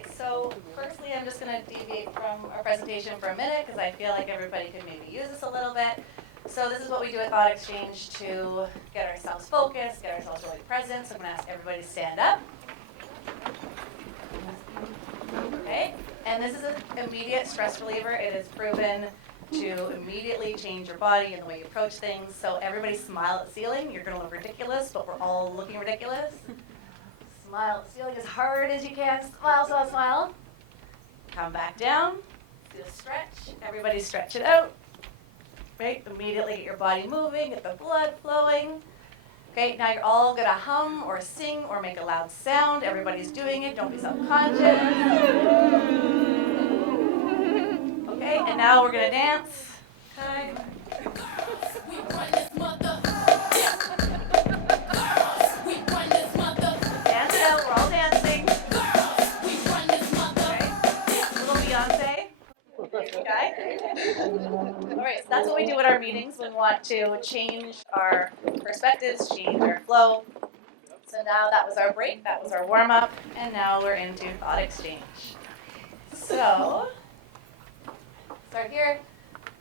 right, so firstly, I'm just going to deviate from our presentation for a minute because I feel like everybody could maybe use this a little bit. So this is what we do at Thoughtexchange to get ourselves focused, get ourselves really present. So I'm going to ask everybody to stand up. Okay, and this is an immediate stress reliever. It is proven to immediately change your body and the way you approach things. So everybody smile at the ceiling. You're going to look ridiculous, but we're all looking ridiculous. Smile at the ceiling as hard as you can. Smile, smile, smile. Come back down. Do a stretch. Everybody stretch it out. Right? Immediately get your body moving, get the blood flowing. Okay, now you're all going to hum or sing or make a loud sound. Everybody's doing it. Don't be self-conscious. Okay, and now we're going to dance. Okay. Dance it out. We're all dancing. Okay. Little Beyonce. Okay. All right, so that's what we do at our meetings. We want to change our perspectives, change our flow. So now that was our break, that was our warm-up, and now we're into Thoughtexchange. So, start here.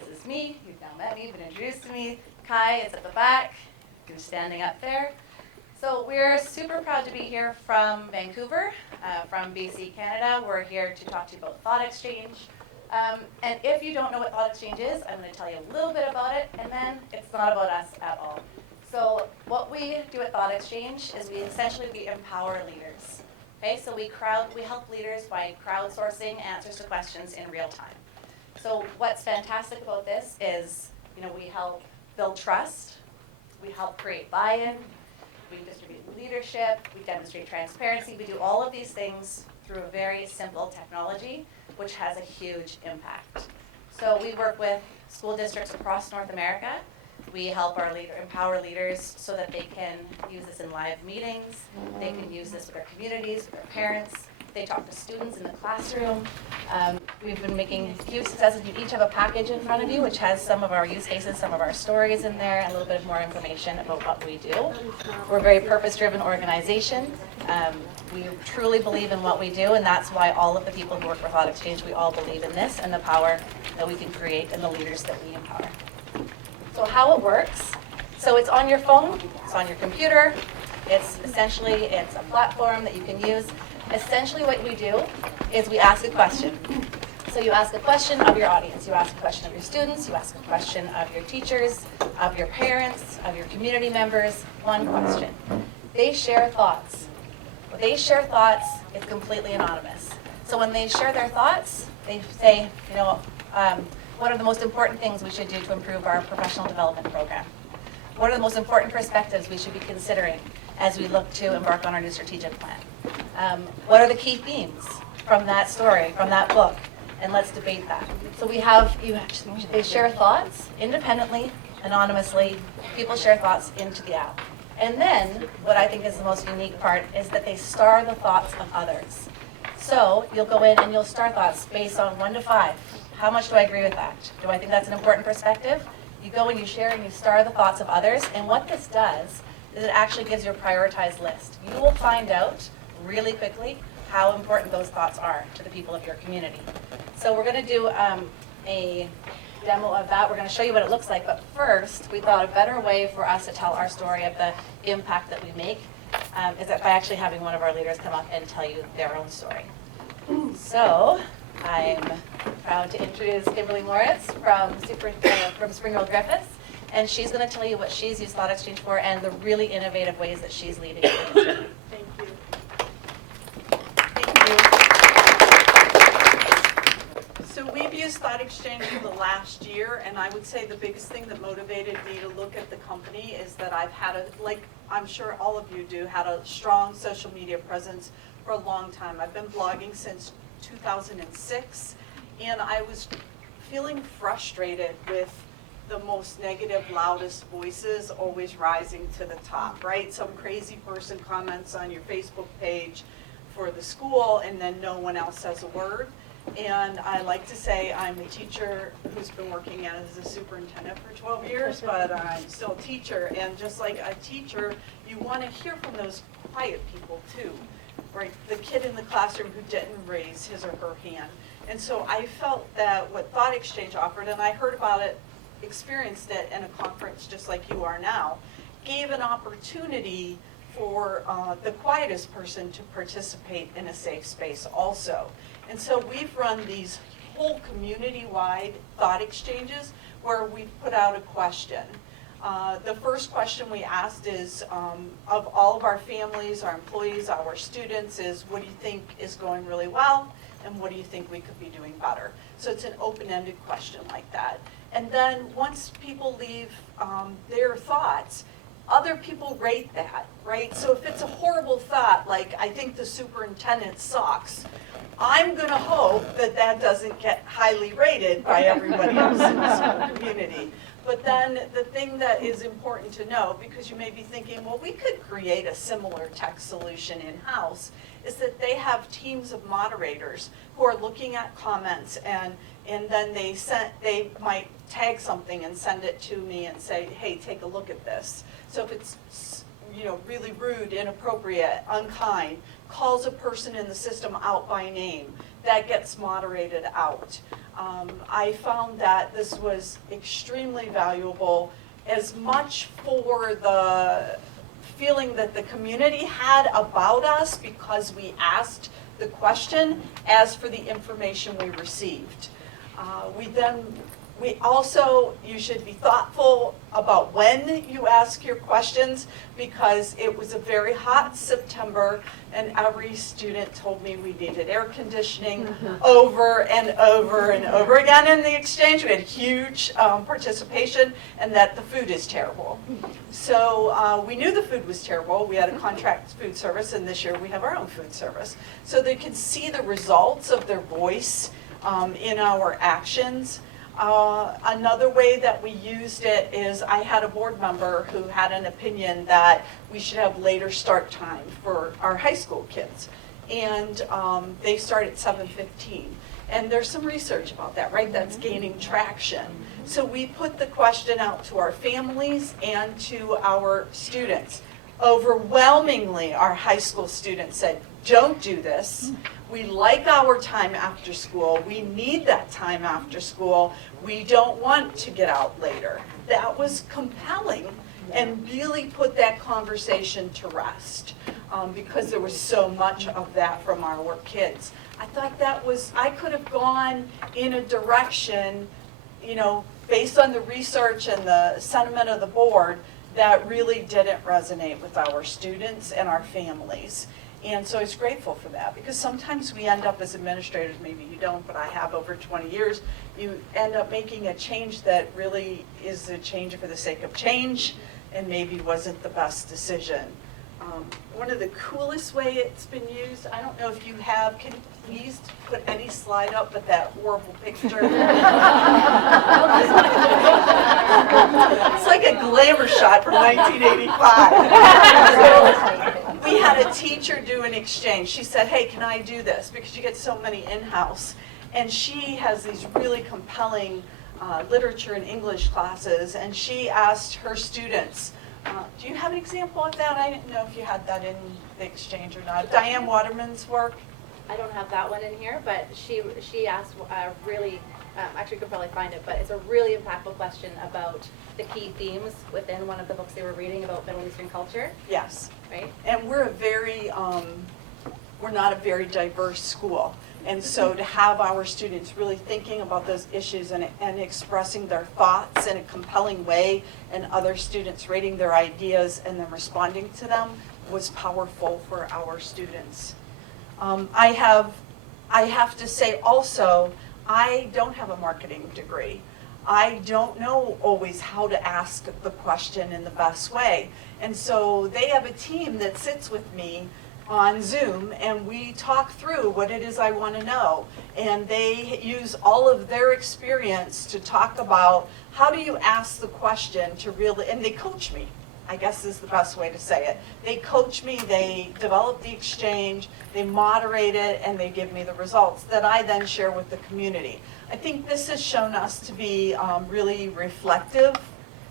This is me. You've now met me, been introduced to me. Kai is at the back. You're standing up there. So we're super proud to be here from Vancouver, from BC, Canada. We're here to talk to you about Thoughtexchange. And if you don't know what Thoughtexchange is, I'm going to tell you a little bit about it, and then it's not about us at all. So what we do at Thoughtexchange is we empower leaders. Okay, so we help leaders by crowdsourcing answers to questions in real time. So what's fantastic about this is, we help build trust, we help create buy-in, we distribute leadership, we demonstrate transparency. We do all of these things through a very simple technology, which has a huge impact. So we work with school districts across North America. We help empower leaders so that they can use this in live meetings. They can use this with their communities, with their parents. They talk to students in the classroom. We've been making huge successes. You each have a package in front of you, which has some of our use cases, some of our stories in there, and a little bit more information about what we do. We're a very purpose-driven organization. We truly believe in what we do, and that's why all of the people who work for Thoughtexchange, we all believe in this and the power that we can create and the leaders that we empower. So how it works, so it's on your phone, it's on your computer, it's a platform that you can use. Essentially what we do is we ask a question. So you ask a question of your audience, you ask a question of your students, you ask a question of your teachers, of your parents, of your community members, one question. They share thoughts. When they share thoughts, it's completely anonymous. So when they share their thoughts, they say, what are the most important things we should do to improve our professional development program? What are the most important perspectives we should be considering as we look to embark on our new strategic plan? What are the key themes from that story, from that book? And let's debate that. So they share thoughts independently, anonymously. People share thoughts into the app. And then, what I think is the most unique part is that they star the thoughts of others. So you'll go in and you'll star thoughts based on 1 to 5. How much do I agree with that? Do I think that's an important perspective? You go and you share and you star the thoughts of others. And what this does is it actually gives you a prioritized list. You will find out really quickly how important those thoughts are to the people of your community. So we're going to do a demo of that. We're going to show you what it looks like. But first, we thought a better way for us to tell our story of the impact that we make is that by actually having one of our leaders come up and tell you their own story. So I'm proud to introduce Kimberly Moritz from Springfield Griffiths, and she's going to tell you what she's used Thoughtexchange for and the really innovative ways that she's leading the industry. Thank you. So we've used Thoughtexchange for the last year, and I would say the biggest thing that motivated me to look at the company is that I've had like I'm sure all of you do, had a strong social media presence for a long time. I've been blogging since 2006, and I was feeling frustrated with the most negative, loudest voices always rising to the top, right? Some crazy person comments on your Facebook page for the school, and then no one else says a word. And I like to say I'm a teacher who's been working as a superintendent for 12 years, but I'm still a teacher. And just like a teacher, you want to hear from those quiet people too. right, the kid in the classroom who didn't raise his or her hand. And so I felt that what Thoughtexchange offered, and I heard about it, experienced it in a conference just like you are now, gave an opportunity for the quietest person to participate in a safe space also. And so we've run these whole community-wide thought exchanges where we've put out a question. The first question we asked is, of all of our families, our employees, our students, is what do you think is going really well, and what do you think we could be doing better? So it's an open-ended question like that. And then once people leave their thoughts, other people rate that, right? So if it's a horrible thought, like I think the superintendent sucks, I'm gonna hope that that doesn't get highly rated by everybody else in the school community. But then the thing that is important to know, because you may be thinking, well, we could create a similar text solution in-house, is that they have teams of moderators who are looking at comments and then they might tag something and send it to me and say, hey, take a look at this. So if it's really rude, inappropriate, unkind, calls a person in the system out by name, that gets moderated out. I found that this was extremely valuable, as much for the feeling that the community had about us because we asked the question, as for the information we received. We also, you should be thoughtful about when you ask your questions, because it was a very hot September and every student told me we needed air conditioning over and over and over again in the exchange. We had huge participation, and that the food is terrible. So we knew the food was terrible. We had a contract food service, and this year we have our own food service. So they can see the results of their voice in our actions. Another way that we used it is I had a board member who had an opinion that we should have later start time for our high school kids. And they start at 7:15. And there's some research about that, right? That's gaining traction. So we put the question out to our families and to our students. Overwhelmingly, our high school students said, don't do this. We like our time after school. We need that time after school. We don't want to get out later. That was compelling and really put that conversation to rest because there was so much of that from our kids. I thought that was, I could have gone in a direction, based on the research and the sentiment of the board, that really didn't resonate with our students and our families. And so I was grateful for that, because sometimes we end up as administrators, maybe you don't, but I have over 20 years, you end up making a change that really is a change for the sake of change and maybe wasn't the best decision. One of the coolest way it's been used, I don't know if you have, can you please put any slide up but that horrible picture? It's like a glamour shot from 1985. We had a teacher do an exchange. She said, hey, can I do this? Because you get so many in-house. And she has these really compelling literature and English classes, and she asked her students, do you have an example of that? I didn't know if you had that in the exchange or not. Diane Waterman's work. I don't have that one in here, but she asked really, actually you could probably find it, but it's a really impactful question about the key themes within one of the books they were reading about Middle Eastern culture. Yes. Right? And we're we're not a very diverse school. And so to have our students really thinking about those issues and expressing their thoughts in a compelling way, and other students rating their ideas and then responding to them, was powerful for our students. I have to say also, I don't have a marketing degree. I don't know always how to ask the question in the best way. And so they have a team that sits with me on Zoom, and we talk through what it is I want to know. And they use all of their experience to talk about how do you ask the question to really, and they coach me, I guess is the best way to say it. They coach me, they develop the exchange, they moderate it, and they give me the results that I then share with the community. I think this has shown us to be really reflective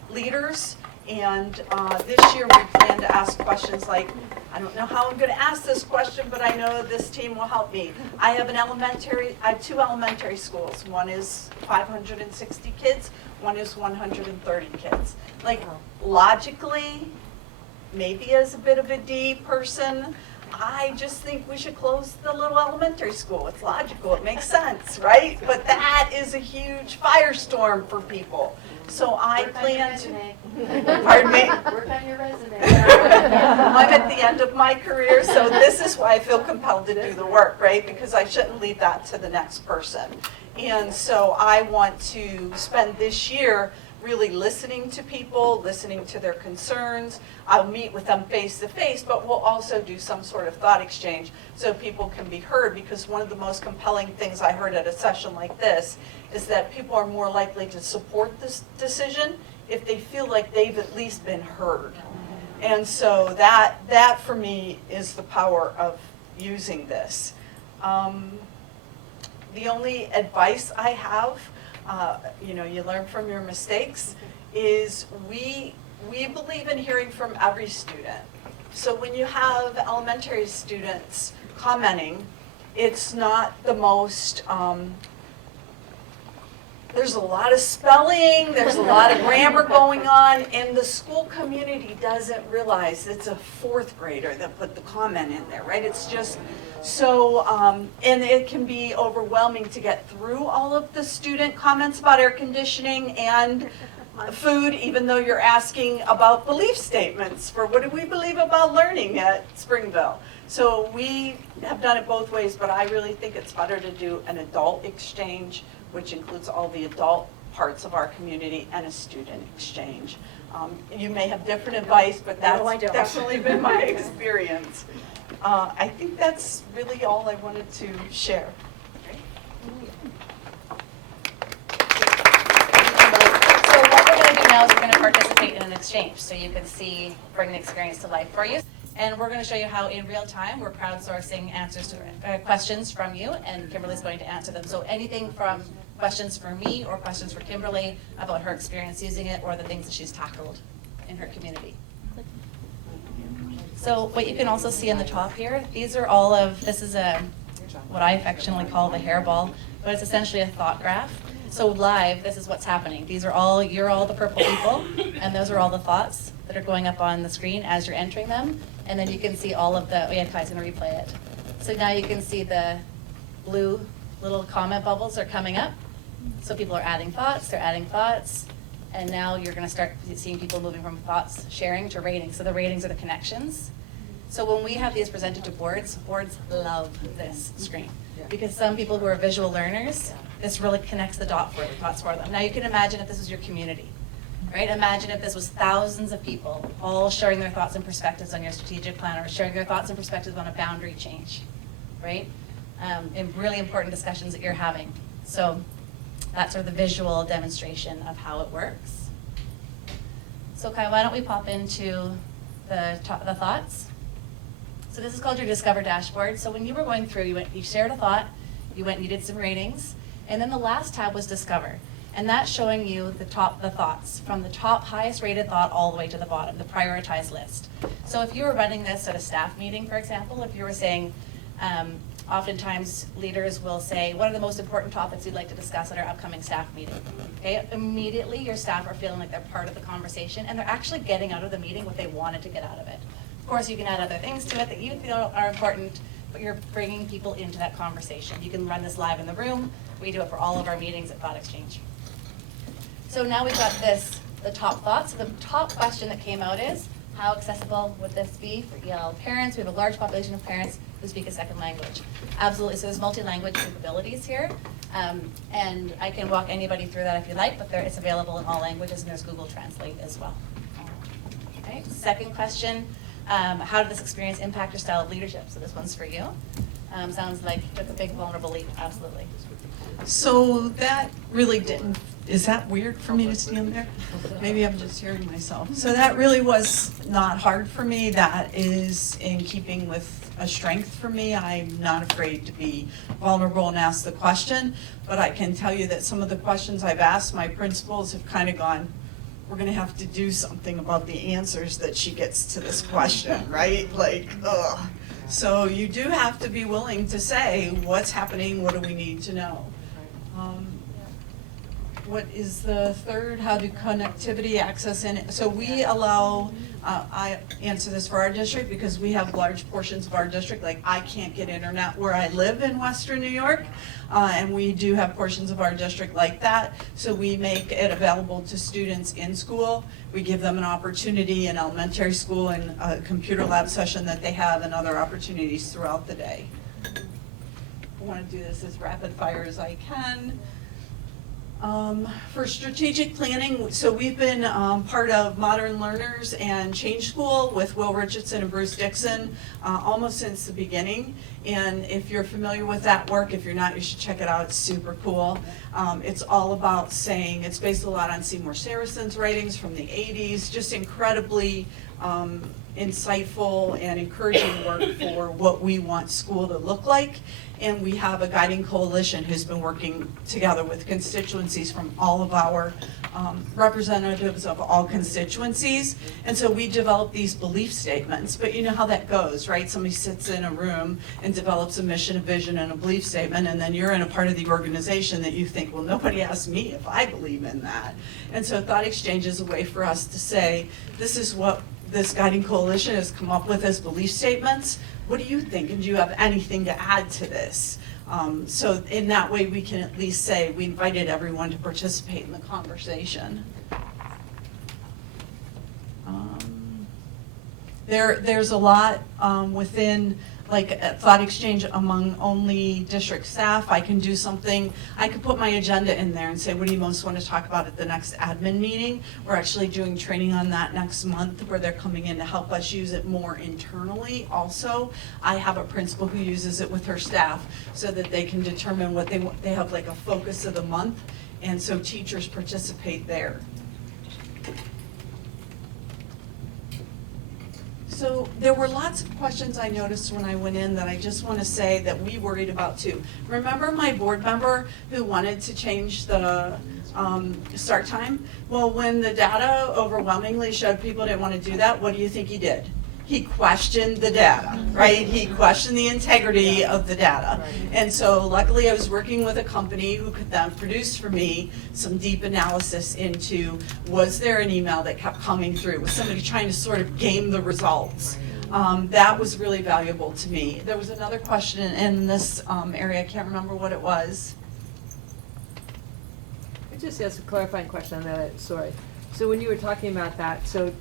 leaders, and this year we plan to ask questions like, I don't know how I'm going to ask this question, but I know this team will help me. I have two elementary schools. One is 560 kids, one is 130 kids. Like, logically, maybe as a bit of a D person, I just think we should close the little elementary school. It's logical, it makes sense, right? But that is a huge firestorm for people. So I plan to, pardon me? Work on your resume. I'm at the end of my career, so this is why I feel compelled to do the work, right? Because I shouldn't leave that to the next person. And so I want to spend this year really listening to people, listening to their concerns. I'll meet with them face to face, but we'll also do some sort of thought exchange so people can be heard, because one of the most compelling things I heard at a session like this is that people are more likely to support this decision if they feel like they've at least been heard. And so that for me is the power of using this. The only advice I have, you learn from your mistakes, is we believe in hearing from every student. So when you have elementary students commenting, it's not the most, there's a lot of spelling, there's a lot of grammar going on, and the school community doesn't realize it's a fourth grader that put the comment in there, right? It's just so, and it can be overwhelming to get through all of the student comments about air conditioning and food, even though you're asking about belief statements for what do we believe about learning at Springville. So we have done it both ways, but I really think it's better to do an adult exchange, which includes all the adult parts of our community, and a student exchange. You may have different advice, but that's definitely been my experience. I think that's really all I wanted to share. So what we're going to do now is we're going to participate in an exchange, so you can bring the experience to life for you. And we're going to show you how in real time we're crowdsourcing answers to questions from you, and Kimberly's going to answer them. So anything from questions for me or questions for Kimberly about her experience using it or the things that she's tackled in her community. So what you can also see in the top here, these are all of, this is what I affectionately call the hairball, but it's essentially a thought graph. So live, this is what's happening. You're all the purple people, and those are all the thoughts that are going up on the screen as you're entering them. And then you can see all of the, Kai's gonna replay it. So now you can see the blue little comment bubbles are coming up. So people are adding thoughts, and now you're gonna start seeing people moving from thoughts sharing to ratings. So the ratings are the connections. So when we have these presented to boards love this screen. Because some people who are visual learners, this really connects the dots for them. Now you can imagine if this was your community, right? Imagine if this was thousands of people all sharing their thoughts and perspectives on your strategic plan, or sharing their thoughts and perspectives on a boundary change, right? And really important discussions that you're having. So that's sort of the visual demonstration of how it works. So Kai, why don't we pop into the thoughts? So this is called your Discover dashboard. So when you were going through, you shared a thought, you did some ratings, and then the last tab was Discover. And that's showing you the thoughts, from the top highest rated thought all the way to the bottom, the prioritized list. So if you were running this at a staff meeting, for example, if you were saying, oftentimes leaders will say, what are the most important topics you'd like to discuss at our upcoming staff meeting? Okay, immediately your staff are feeling like they're part of the conversation, and they're actually getting out of the meeting what they wanted to get out of it. Of course, you can add other things to it that you feel are important, but you're bringing people into that conversation. You can run this live in the room. We do it for all of our meetings at Thoughtexchange. So now we've got the top thoughts. So the top question that came out is, how accessible would this be for ELL parents? We have a large population of parents who speak a second language. Absolutely, so there's multi-language capabilities here. And I can walk anybody through that if you like, but it's available in all languages, and there's Google Translate as well. Okay, second question, how did this experience impact your style of leadership? So this one's for you. Sounds like you took a big vulnerable leap, absolutely. So that really didn't, is that weird for me to stand there? Maybe I'm just hearing myself. So that really was not hard for me. That is in keeping with a strength for me. I'm not afraid to be vulnerable and ask the question, but I can tell you that some of the questions I've asked my principals have kind of gone, we're gonna have to do something about the answers that she gets to this question, right? Like, ugh. So you do have to be willing to say, what's happening, what do we need to know? What is the third? How do connectivity, access, and so we allow, I answer this for our district because we have large portions of our district, like I can't get internet where I live in Western New York, and we do have portions of our district like that, so we make it available to students in school. We give them an opportunity in elementary school and a computer lab session that they have and other opportunities throughout the day. I want to do this as rapid fire as I can. For strategic planning, so we've been part of Modern Learners and Change School with Will Richardson and Bruce Dixon almost since the beginning. And if you're familiar with that work, if you're not, you should check it out. It's super cool. It's all about saying, it's based a lot on Seymour Saracen's writings from the 80s, just incredibly insightful and encouraging work for what we want school to look like. And we have a guiding coalition who's been working together with constituencies from all of our representatives of all constituencies. And so we develop these belief statements, but you know how that goes, right? Somebody sits in a room and develops a mission, a vision, and a belief statement, and then you're in a part of the organization that you think, well, nobody asked me if I believe in that. And so Thoughtexchange is a way for us to say, this is what this guiding coalition has come up with as belief statements. What do you think? And do you have anything to add to this? So in that way, we can at least say we invited everyone to participate in the conversation. There's a lot within, like Thoughtexchange among only district staff. I can do something, I could put my agenda in there and say, what do you most want to talk about at the next admin meeting? We're actually doing training on that next month where they're coming in to help us use it more internally also. I have a principal who uses it with her staff so that they can determine what they want. They have like a focus of the month, and so teachers participate there. So there were lots of questions I noticed when I went in that I just want to say that we worried about too. Remember my board member who wanted to change the start time? Well, when the data overwhelmingly showed people didn't want to do that, what do you think he did? He questioned the data, right? He questioned the integrity of the data. And so luckily I was working with a company who could then produce for me some deep analysis into, was there an email that kept coming through? Was somebody trying to sort of game the results? That was really valuable to me. There was another question in this area, I can't remember what it was. I just asked a clarifying question on that, sorry. So when you were talking about that, so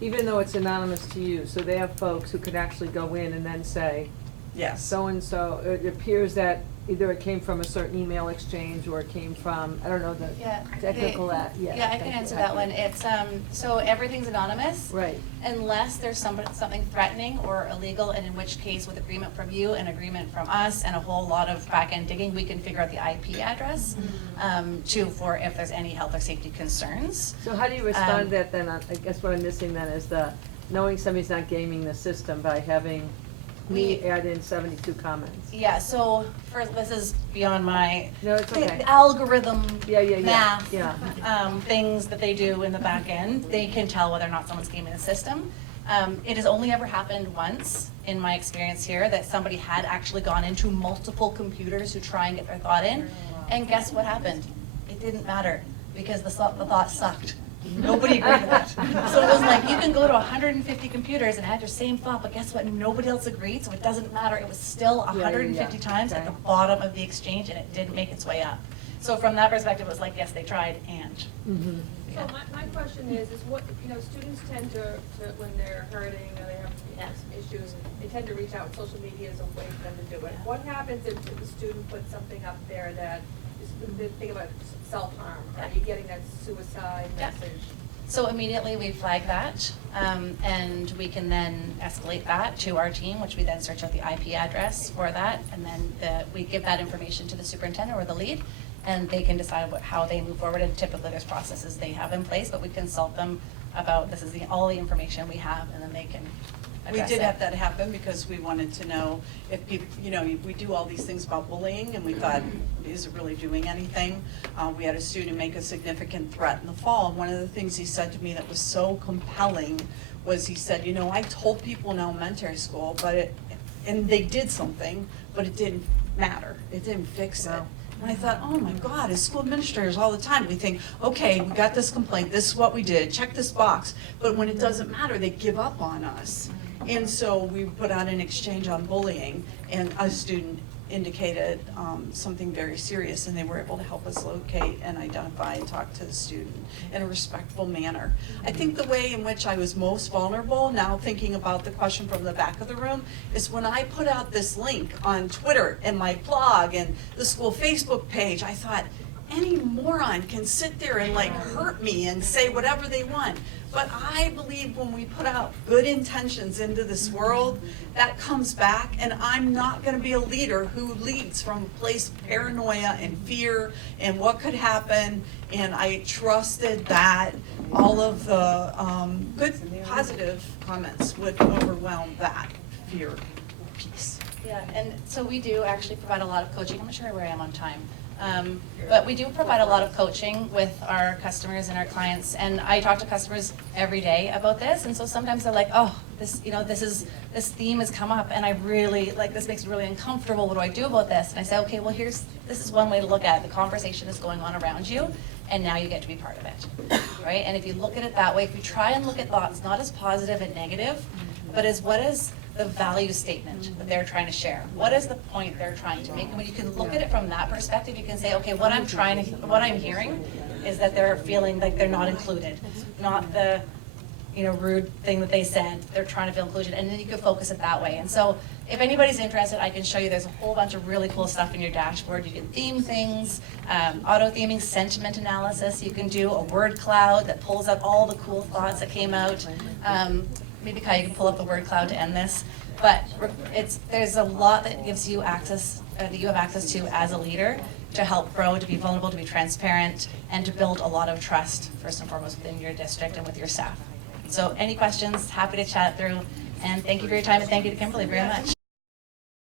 even though it's anonymous to you, so they have folks who could actually go in and then say, Yes. so-and-so, it appears that either it came from a certain email exchange or it came from, I don't know the technical, Yeah, I can answer that one. It's, so everything's anonymous. Right. Unless there's something threatening or illegal, and in which case with agreement from you and agreement from us and a whole lot of back-end digging, we can figure out the IP address for if there's any health or safety concerns. So how do you respond to that then? I guess what I'm missing then is knowing somebody's not gaming the system by having me add in 72 comments. Yeah, so this is beyond my No, it's okay. algorithm math Yeah. things that they do in the back end. They can tell whether or not someone's gaming the system. It has only ever happened once in my experience here that somebody had actually gone into multiple computers to try and get their thought in. And guess what happened? It didn't matter because the thought sucked. Nobody agreed with that. So it was like, you can go to 150 computers and have your same thought, but guess what? Nobody else agreed, so it doesn't matter. It was still 150 times at the bottom of the exchange, and it didn't make its way up. So from that perspective, it was like, yes, they tried, and. So my question is what, students tend to when they're hurting or they have issues, they tend to reach out. Social media is a way for them to do it. What happens if the student puts something up there that is, think about self-harm? Are you getting that suicide message? So immediately we flag that, and we can then escalate that to our team, which we then search out the IP address for that, and then we give that information to the superintendent or the lead, and they can decide how they move forward. And typically there's processes they have in place, but we consult them about this is all the information we have, and then they can We address did it. have that happen because we wanted to know if people, we do all these things about bullying and we thought, is it really doing anything? We had a student make a significant threat in the fall, and one of the things he said to me that was so compelling was he said, I told people in elementary school, and they did something, but it didn't matter. It didn't fix it. Wow. And I thought, oh my God, as school administrators all the time, we think, okay, we got this complaint, this is what we did, check this box. But when it doesn't matter, they give up on us. And so we put out an exchange on bullying, and a student indicated something very serious, and they were able to help us locate and identify and talk to the student in a respectful manner. I think the way in which I was most vulnerable, now thinking about the question from the back of the room, is when I put out this link on Twitter and my blog and the school Facebook page, I thought, any moron can sit there and hurt me and say whatever they want. But I believe when we put out good intentions into this world, that comes back, and I'm not gonna be a leader who leads from a place of paranoia and fear and what could happen. And I trusted that all of the good, positive comments would overwhelm that fear piece. Yeah, and so we do actually provide a lot of coaching. I'm not sure where I am on time. But we do provide a lot of coaching with our customers and our clients, and I talk to customers every day about this, and so sometimes they're like, oh, this theme has come up, and I really, this makes me really uncomfortable, what do I do about this? And I say, okay, well this is one way to look at it. The conversation is going on around you, and now you get to be part of it, right? And if you look at it that way, if you try and look at thoughts not as positive and negative, but as what is the value statement that they're trying to share? What is the point they're trying to make? And when you can look at it from that perspective, you can say, okay, what I'm hearing is that they're feeling like they're not included, not the rude thing that they said. They're trying to feel included, and then you can focus it that way. And so if anybody's interested, I can show you, there's a whole bunch of really cool stuff in your dashboard. You can theme things, auto-theming, sentiment analysis. You can do a word cloud that pulls up all the cool thoughts that came out. Maybe Kai, you can pull up the word cloud to end this. But there's a lot that gives you access, that you have access to as a leader, to help grow, to be vulnerable, to be transparent, and to build a lot of trust, first and foremost, within your district and with your staff. So any questions, happy to chat through. And thank you for your time, and thank you to Kimberly very much.